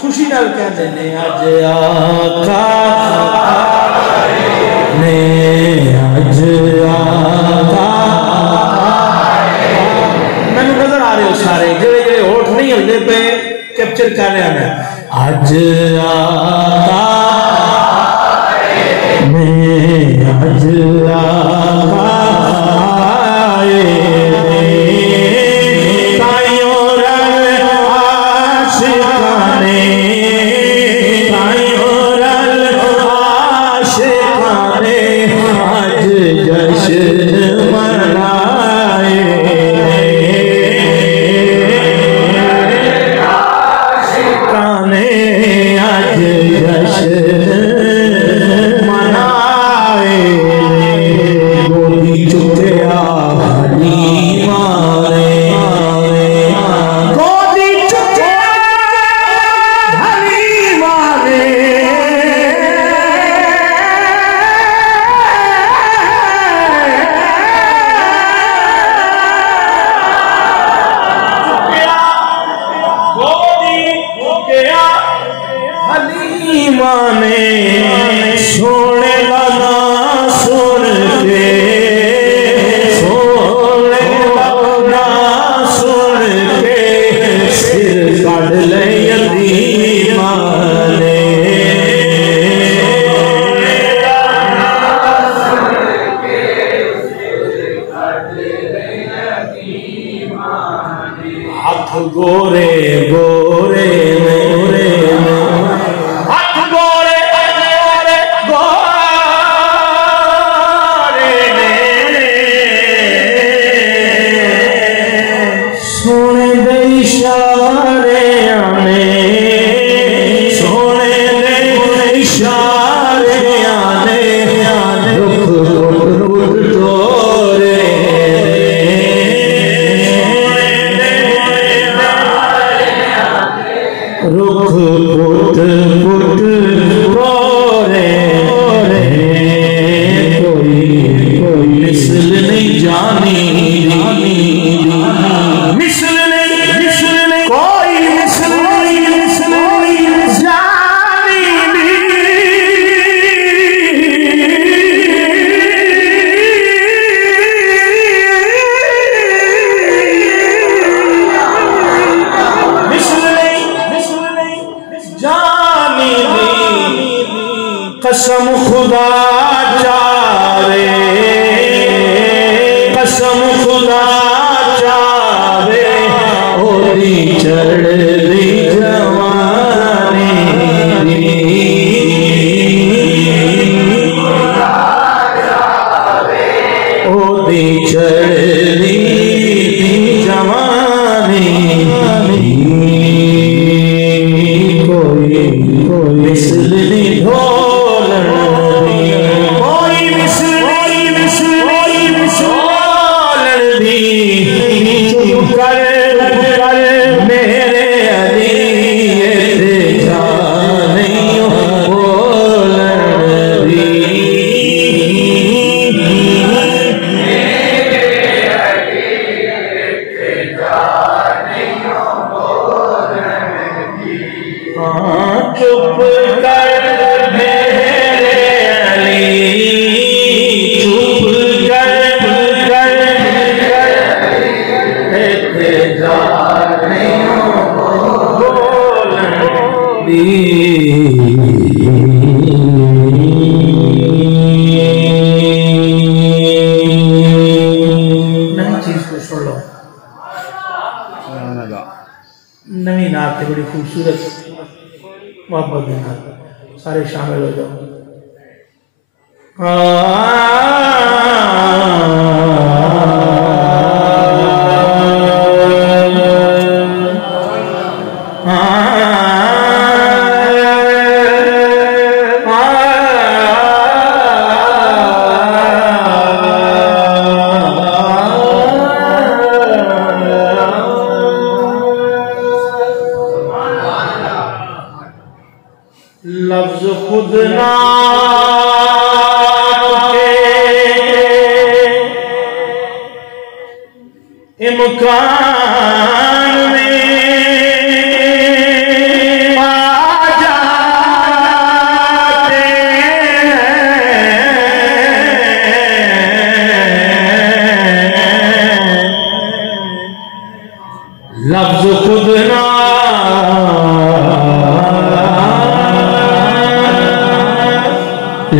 खुशी नाल कहते ने अज आका ने अज आका मैनू नजर आ रहे हो सारे जेड़े जेड़े होठ नहीं हिलते पे कैप्चर कर रहे हैं अज आका ने अज आका गोरे गोरे गोरे हाथ गोरे गोरे गोरे सोने दे इशारे आने सोने दे इशारे आने रुख रुख तोरे रुख पुट पुट रोरे कोई कोई मिसल नहीं जानी मिसल नहीं कोई मिसल नहीं जानी जानी कसम खुदा चावे कसम खुदा चावे ओरी चढ़दी जवानी ओरी चढ़दी जवानी कोई मिसल नहीं ढोलन कोई मिसल नहीं ढोलन दी चुप कर मेरे अली ये जा नहीं बोलन दी चुप कर मेरे अली चुप कर इंतजार नहीं बोलन दी नई चीज को सुन लो नवी नात बड़ी खूबसूरत मोहब्बत देना सारे शामिल हो जाओ। लफ्ज खुद ना इम्कान में आ जाते लफ्ज खुद ना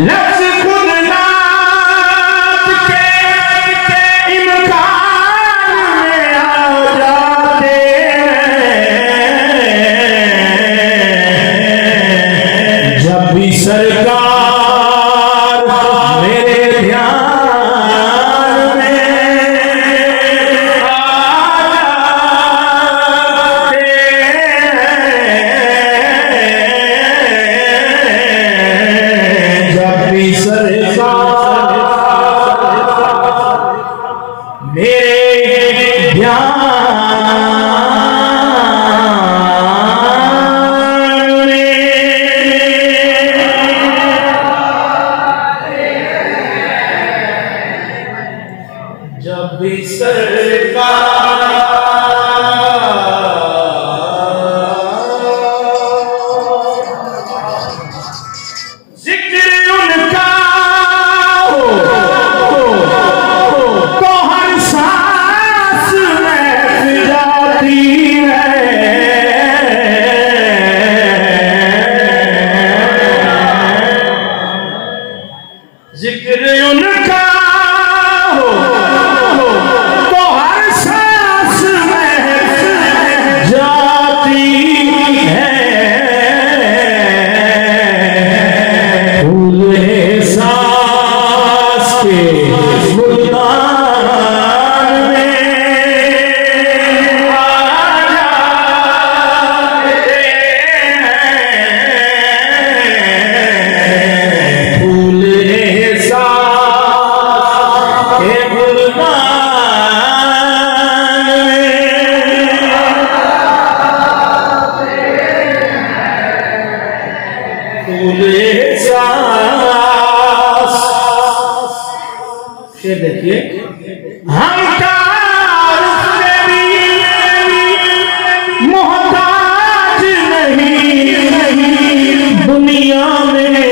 लफ्ज खुद नात के इम्कान में आ जाते मेरे ध्यान जब भी सरकार जिक्र उनका हो तो हर सांस में जाती है। जिक्र उनका देखिए हम मोहताज नहीं दुनिया में,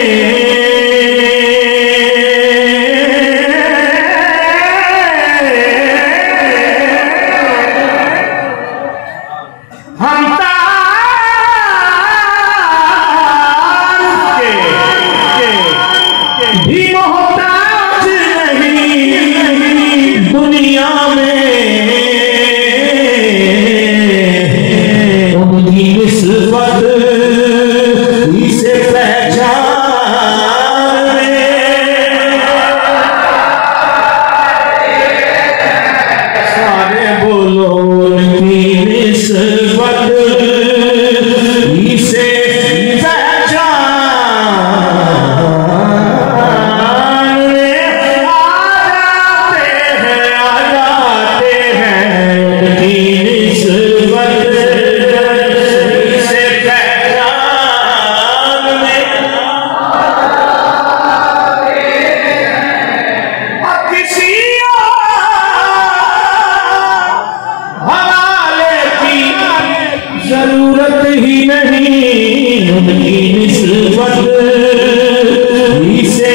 हम भी मोहताज नहीं दुनिया में। उनकी निस्बत इसे पहचान सारे बोलो उनकी निस्बत इसे जरूरत ही नहीं उनकी निस्बत इसे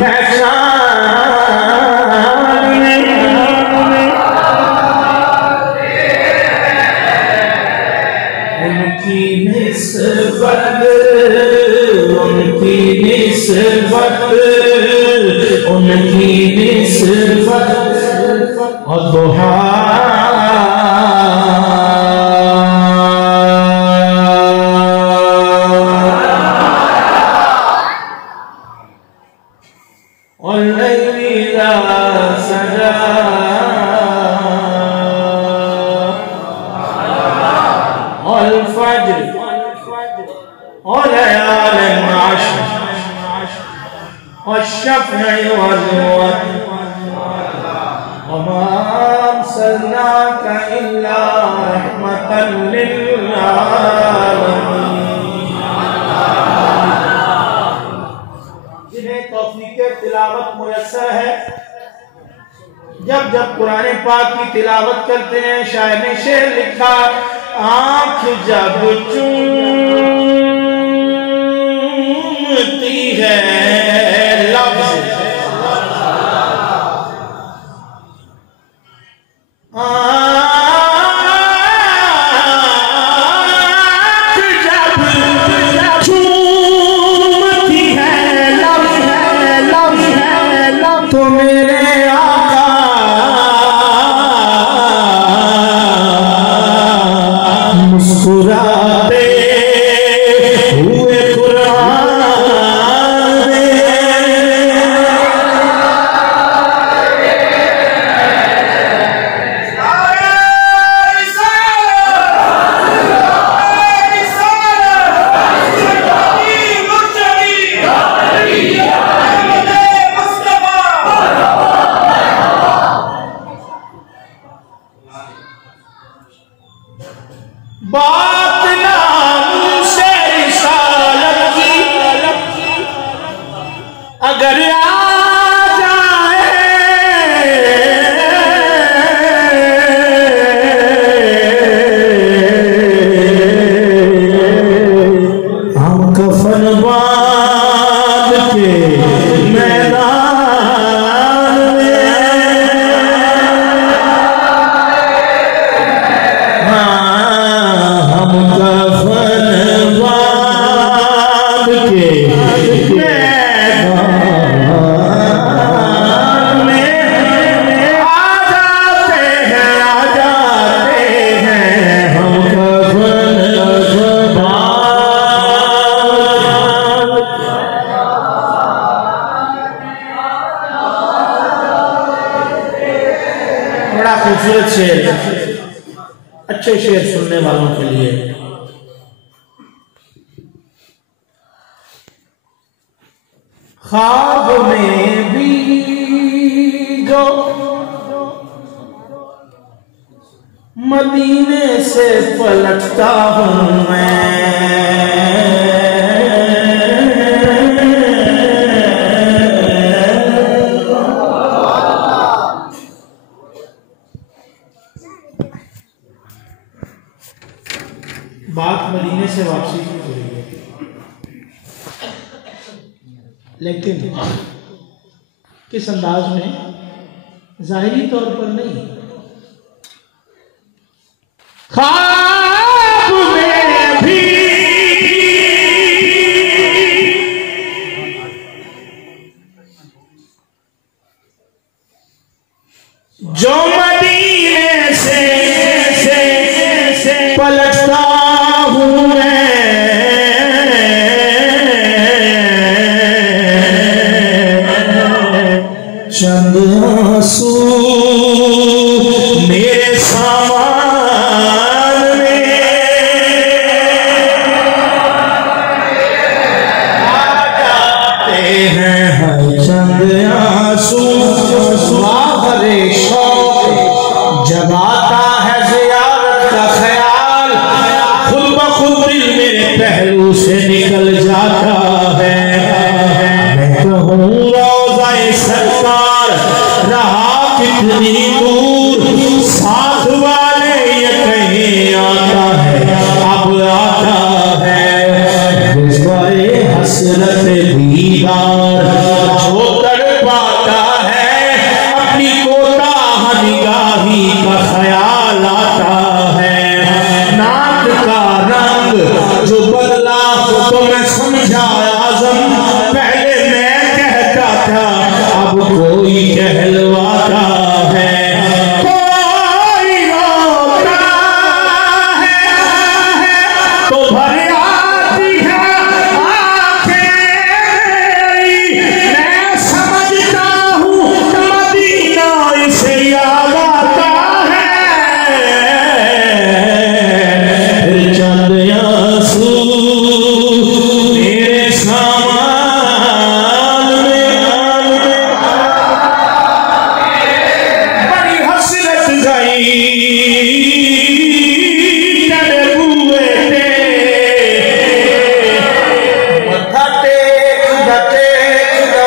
पहचान उनकी निस्बत और दुआ जिन्हें तौफीक तिलावत मुयस्सर है, जब जब कुरान पाक की तिलावत करते हैं, शायर ने शेर लिखा, आंख जब चूमती है लफ्ज़ तो मेरे आका मुस्कुराते हुए कुरान बात नाम से रिसालत की अगर आ जाए हम कफन बांध के मैदान में, हाँ हम कफन बांध के खूबसूरत शेर, अच्छे शेर सुनने वालों के लिए। ख्वाब में भी जो मदीने से पलटता हूँ मैं, बात मदीने से वापसी की हो रही है, लेकिन किस अंदाज में? जाहिरी तौर पर नहीं। ख्वाब में भी जो मदीने से पलटता हूँ मैं, चंद आंसू मेरे सामान में आ जाते हैं, चंद आंसू आखिरी शौक जब आता है ज़ियारत का ख्याल, खुद ब खुद दिल मेरे पहलू से निकल जाता है। मैं कहूँ रोज़ाए सरकार रहा कितनी दूर, साथ वाले ये कहीं आता है, अब आता है गुज़ारे हसरत दीदार जो तड़पाता है, अपनी कोताह निगाही का ख्याल आता है। नाक का रंग जो बदला तो मैं समझा आज़म, पहले मैं कहता था अब कोई कहलवाता है। कोई रोता है तो भर आती है आंखें, मैं समझता हूँ मदीना इसे याद आता है। फिर चंद आंसू मेरे सामान में, बड़ी हसरत गई तेरे बुए ते, मत्था टेक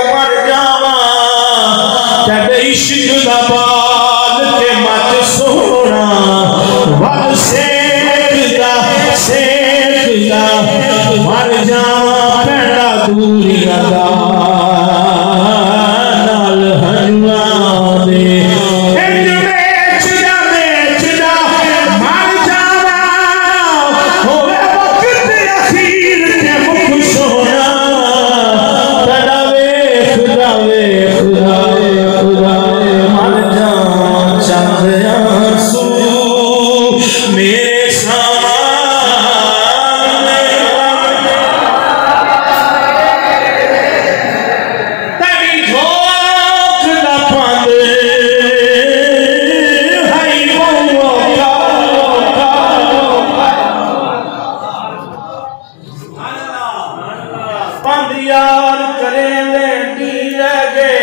मर जावा, तेरे इश्क दा बाल के मत सोना, वल सेकदा मर जावा, पैंदा दूरियां दा नाल हंजुआ दे, इंज बेचदा मर जावा, होवे वक्त अखीर ते मुख सोना, पैंदा वेखदा मर जा, चंद आंसू मेरे सामान में, तेरी झोंक दा पंद हई मौका, पंद यार करे लेटी लगे,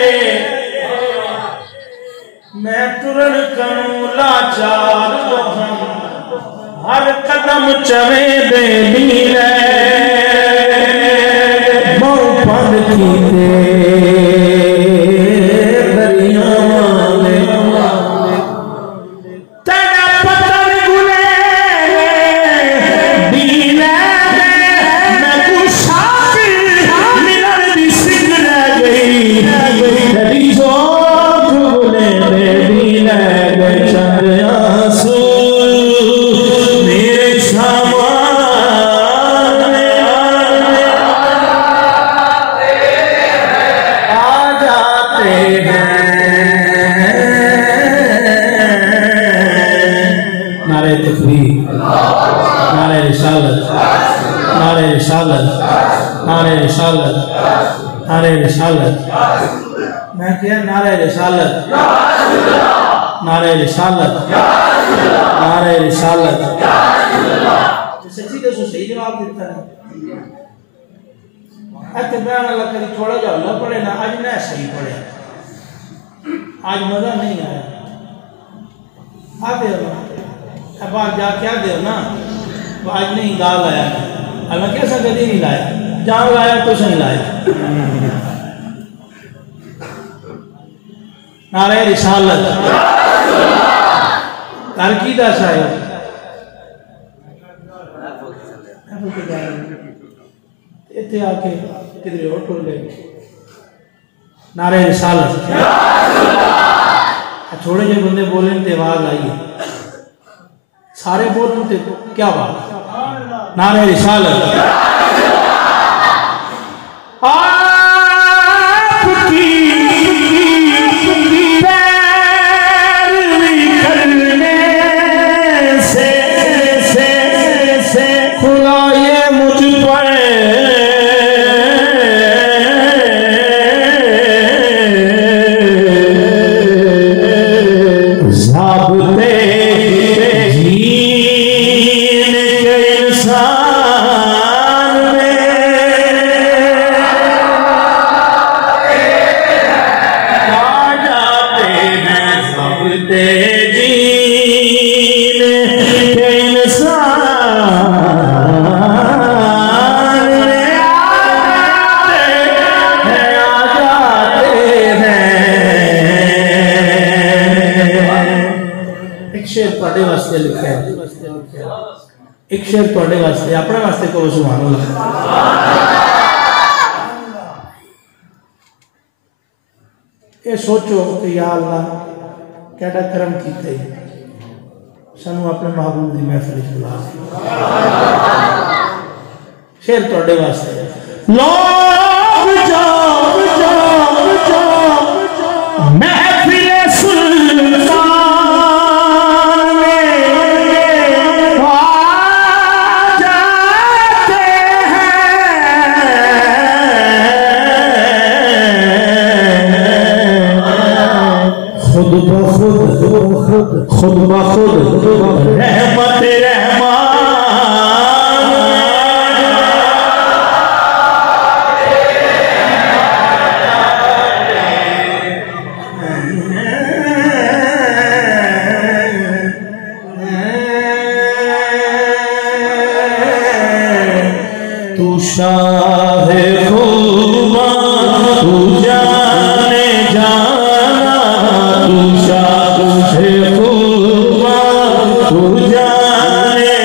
मैं तुरन करूं लाचार हर कदम चवे दे दीने मऊ पंद की मैं क्या नारे रिसालत नारे रिसालत नारे रिसालत सच्ची दसो सही जवाब देता है अते बयान अल्लाह करी थोड़ा जा ना पढ़े ना आज ना सही पढ़े आज मजा नहीं आया आते हो अब बात जा क्या दे ना आज नहीं गाल आया अल्लाह कैसा कभी नहीं लाया जान लाया तो सही लाया नारे रिसालत कर की दस आया इतने आके किधर और टुर गए नारे रिसालत थोड़े जे बंदे बोले तो आवाज आई सारे बोल रहे क्या बात नारे रिसालत एक शेर थोड़े वास्ते अपने वास्ते को सुभान अल्लाह ये सोचो कि या अल्लाह केड़ा करम कीते सानू अपने महबूब दी महफिल च बुला शेर थोड़े वास्ते लोग जाओ जाओ जाओ महफिल सुल्तान खुद बखुद रहमत तू शाह खुदा तू जाने जाना तू शाह खुदा तू जाने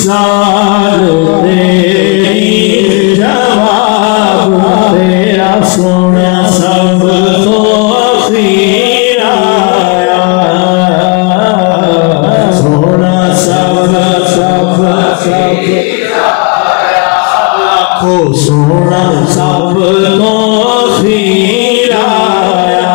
मिसाल तेरी जवाब तेरा सोना सब तो अखीर आया सोना सब सब सब लाखों सोना सब तो अखीर आया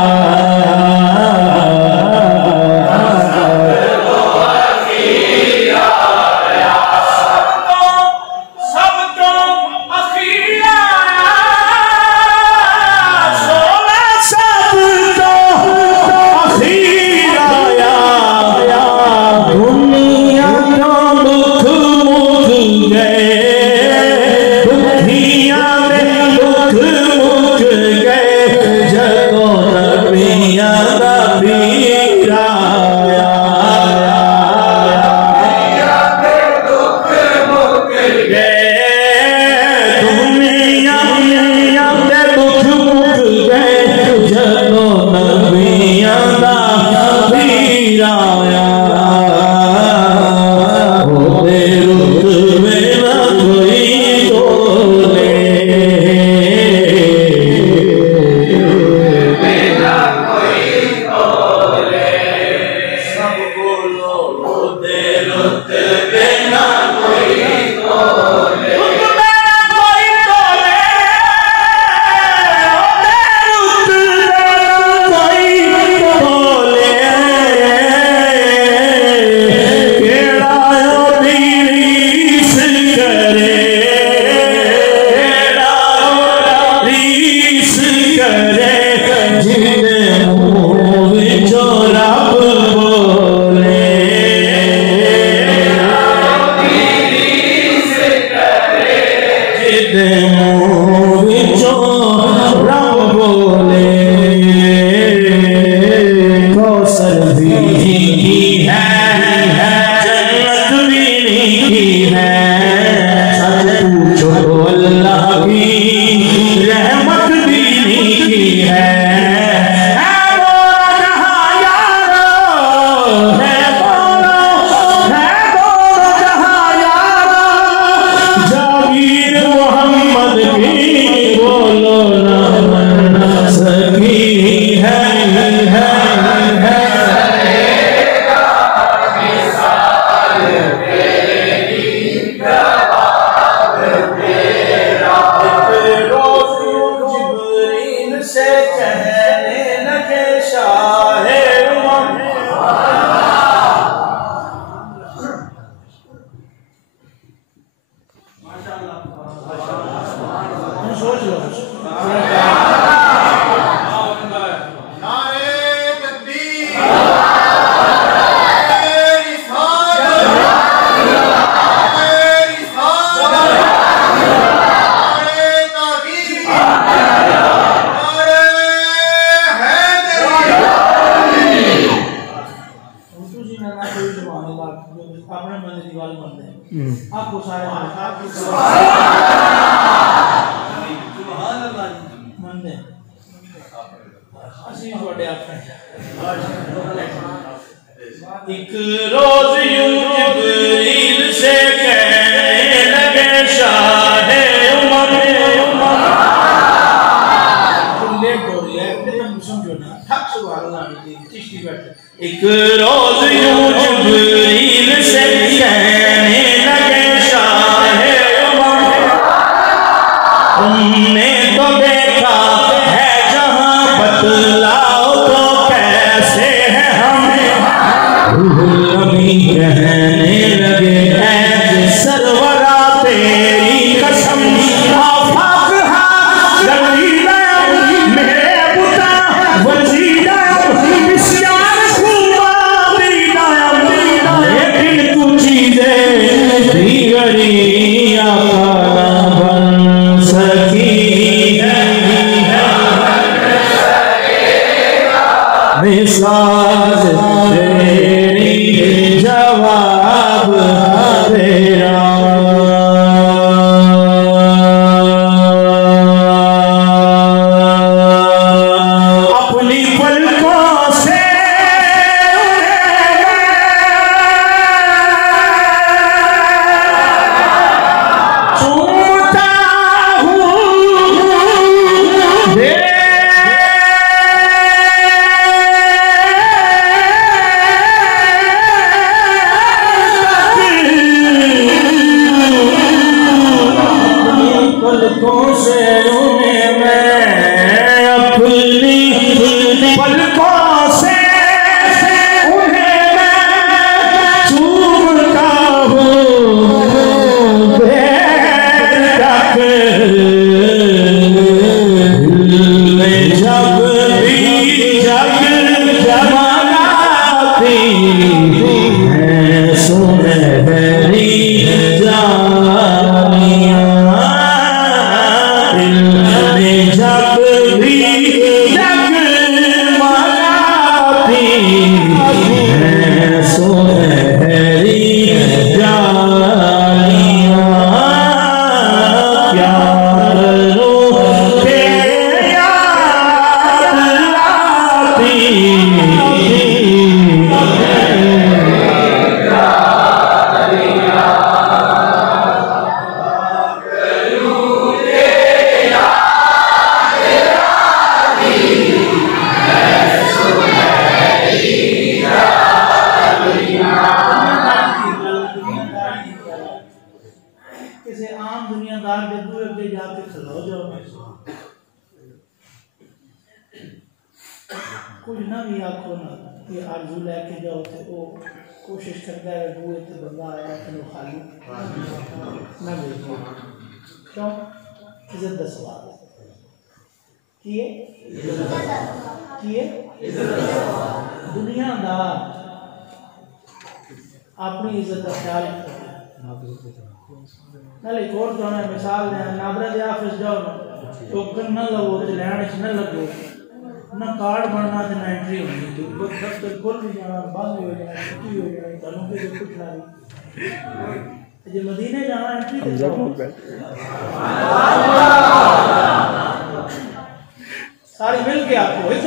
एक रोज यूं जिब्रील से कहने लगे शाहे उमर तुम लेट हो रही है तुम समझो ना ठक सुबह अल्लाह की चिश्ती बैठे एक रोज यूं जिब्रील से कहने लगे शाहे उमर तुमने तो देखा है जहां बतलाओ तो कैसे है हमें कहने लगे हैं सरवरा तेरी कसम आफाक जलीला मेरे बुता वजीदा मिस्यार खुदा दीदा लेकिन कुछ चीजें दीगरी आका बन सकी है मिसाल जवाब तेरा अपनी पलकों से ईमानदार के बूहे पे जाके खलो जाओ, कुछ ना भी आखो ना ये आरज़ू लेके जाओ तो वो कोशिश करता है बूहे तो बंदा आया तो खाली ना भेजो। क्यों? इज्जत का सवाल है। किए दुनियादार अपनी इज्जत का ख्याल रखते। एक और मिसाल दें, नाबरा दे ऑफिस जाओ ना, टोकन न लो तो लैंड न लगो, ना कार्ड बनना तो ना एंट्री होनी, तो दफ्तर खोल भी जाना, बंद भी हो जाना, छुट्टी हो जानी, तनु के जो कुछ ना नहीं। जो मदीने जाना एंट्री तो सारे मिल के आपको इस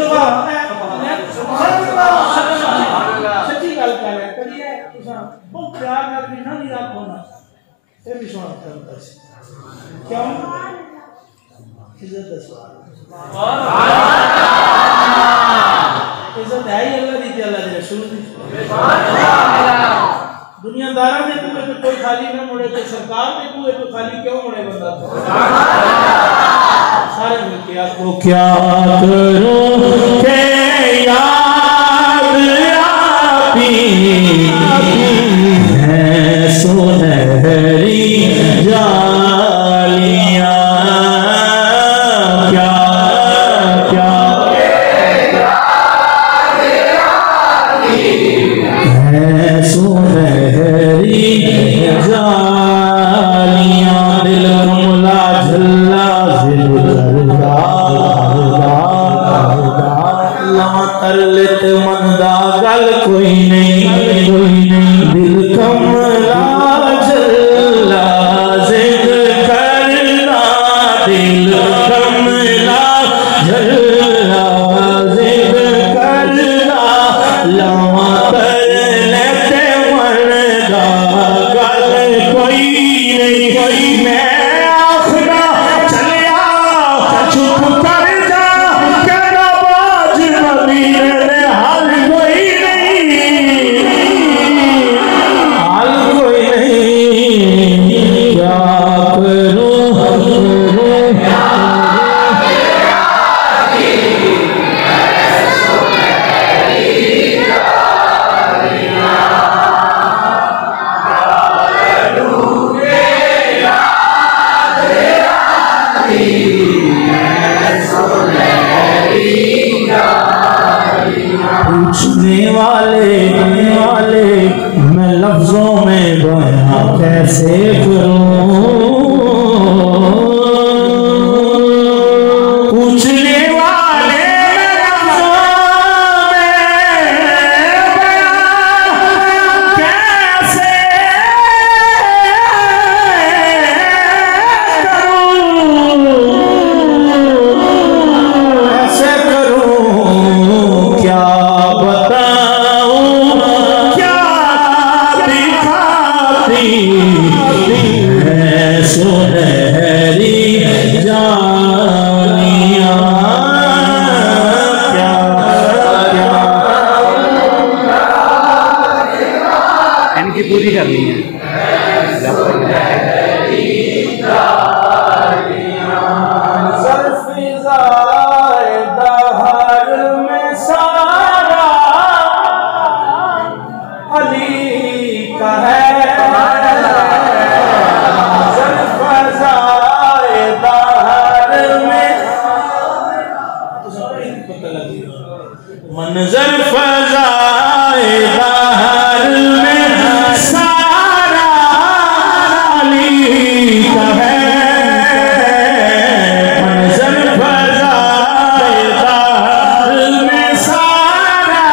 सच्ची गल कर रहे करिए बहुत प्यार करके ना नहीं आपको ना फिर भी सुना करता है। क्यों? इज्जत का सवाल, इज्जत है ही अल्लाह दी, अल्लाह के रसूल दी। दुनियादारा ने पूरे पे कोई खाली ना मुड़े तो सरकार ने पूरे पे खाली क्यों मुड़े बंदा? सारे मिलके आपको क्या करूं के याद आती है सुनहरी जालियां, क्या क्या है सुनहरी जालियां, दिल कमला झल्ला तरलित मंदा गल कोई नहीं, दिल कमला झल्ला जिद करना, दिल कमला झल्ला जिद करना, लवा तरलित मंदा गल कोई नहीं, मैं आखना चलिया चुप कर जा, पूछने वाले मैं लफ्जों में बयां कैसे करूं, पूछने वाले लफ्जों में बयां कैसे करूं, क्या सुनहरी जालियां, क्या इनकी पूरी करनी है। मंजर फज़ाए बहर में सारा अली का है, मंजर फज़ाए बहर में सारा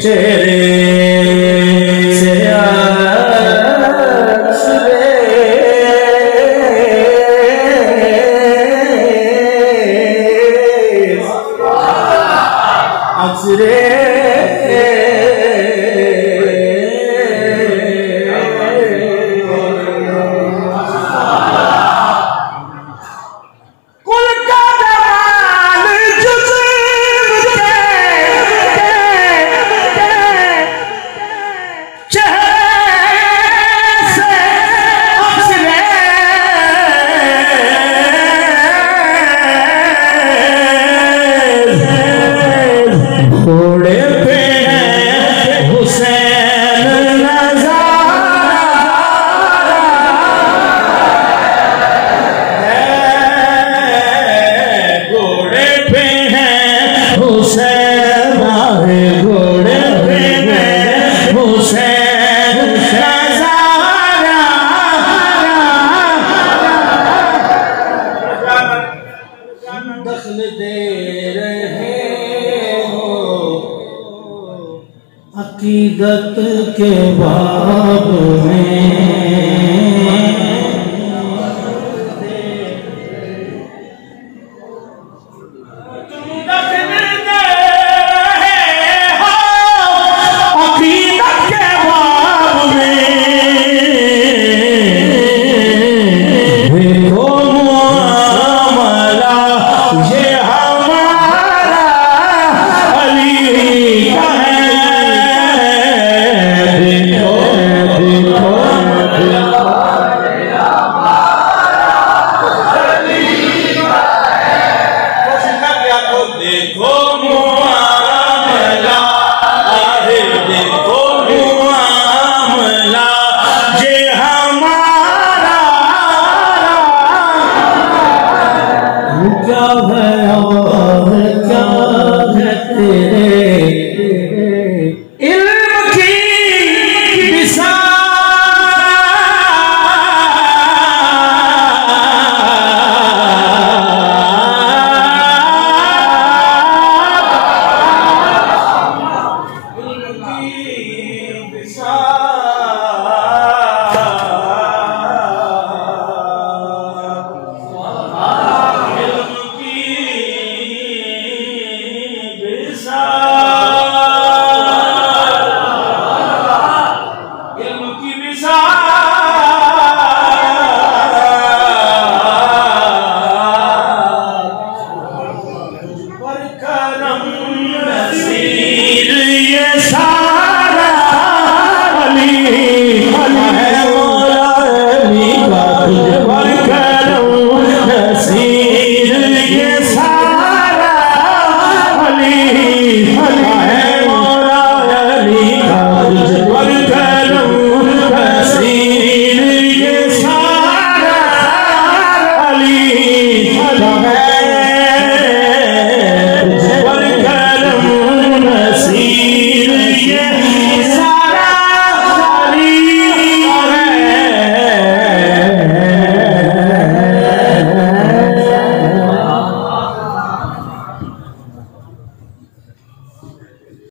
चेहरे से अक्सरे अकीदत के बाब में